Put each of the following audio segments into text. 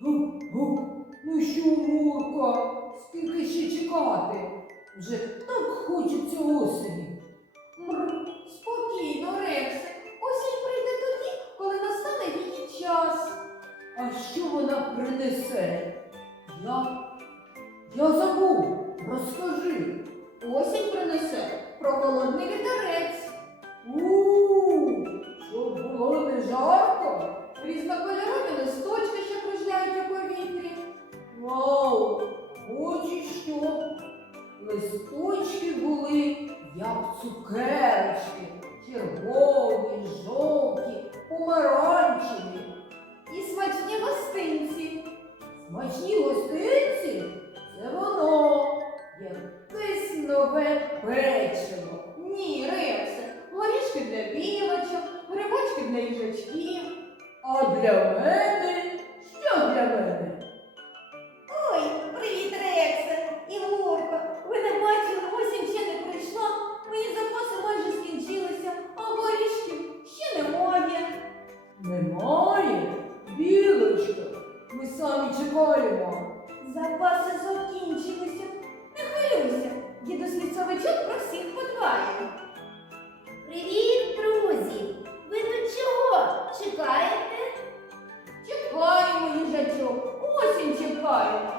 Гу-гу. Ну що, Мурка, скільки ще чекати? Вже так хочеться осені. Мр, спокійно, Рексе. Осінь прийде тоді, коли настане її час. А що вона принесе? Я. Я забув. Листочки були, як цукерочки, червоні, жовті, помаранчеві. І смачні гостинці. Смачні гостинці це воно, якесь нове печиво. Ні, Рексе, горішки для білочок, грибочки для їжачків. А для мене що для мене? Самі. Запаси закінчилися. Не хвилюйся, дідусь лісовичок про всіх подбає. Привіт, друзі! Ви тут чого? Чекаєте? Чекаємо, їжачок, осінь чекаємо.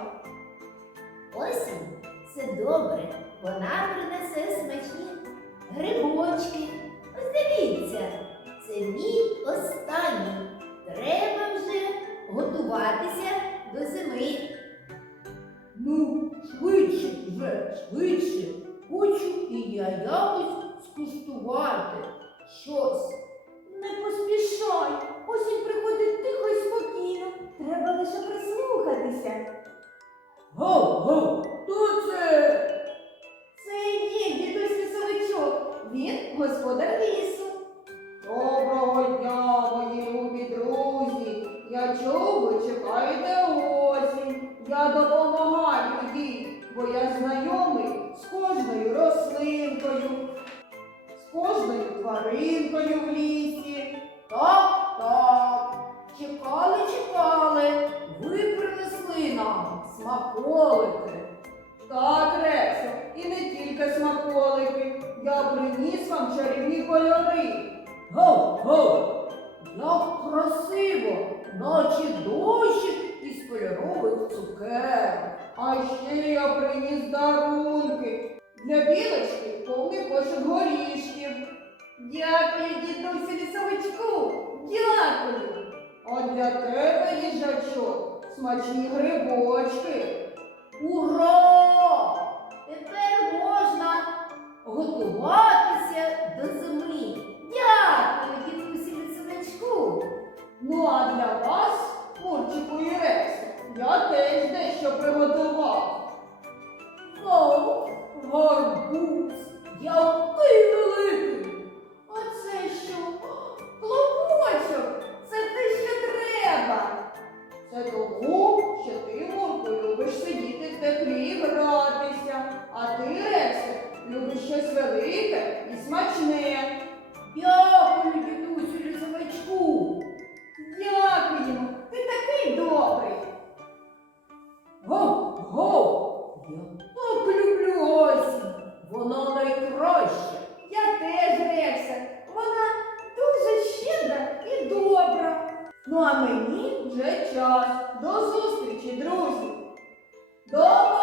Осінь це добре. Вона принесе смачні швидше швидше. Хочу і я якось скуштувати щось. Не поспішай, осінь приходить тихо і спокійно. Треба лише прислухатися. Гав, гав, хто це? Це і є дідусь лісовичок. Він господар лісу. Доброго дня, мої любі друзі. Я ви чекаєте осінь. Я допомагаю їй, бо я знайомий з кожною рослинкою, з кожною тваринкою в лісі. Так, так. Чекали, чекали. Ви принесли нам смаколики. Так, Рексо, і не тільки смаколики. Я приніс вам чарівні кольори. Гав, як красиво, наче дощик із кольорових цукерок. А ще я приніс дарунки. Для білочки повний кошик горішків. Дякую, дідусі лісовичку. Дякую. А для тебе, їжачок, смачні грибочки. Ура! Тепер можна готуватися до зими. Дякую, дідусі лісовичку. Ну а для вас, Ну а мені вже час. До зустрічі, друзі! До